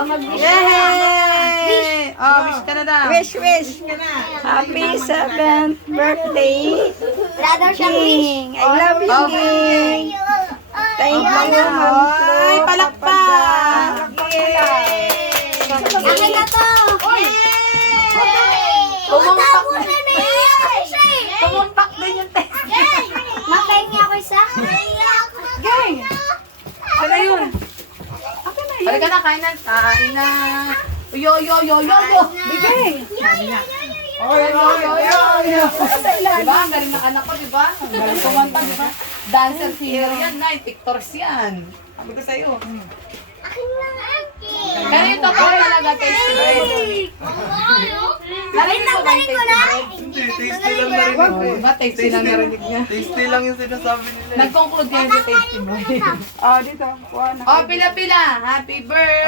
Yay! Oh, wish ka na daw. Wish. Happy 7th birthday, King. I love you, King. Thank you. Ay, palakpak! Akin na to! Tumumpak na. Tumumpak din yung test. Makain niya ako isa. Gay! Ano yun? Halika na, kain na. Kain na. Yo. Bigay. Diba? Ang galing ng anak ko, diba? Ang galing kumanta, diba? Dancer, singer yan, night. Pictors yan. Sabi ko sa'yo. Ganito po talaga tasty bread. Narinig mo ba yung tasty bread? Hindi, tasty lang narinig ko. Diba? Tasty lang narinig niya. Tasty lang yung sinasabi nila. Nag-conclude yan sa tasty bread. Oh, dito. Kuha na. Oh, pila-pila. Happy birthday!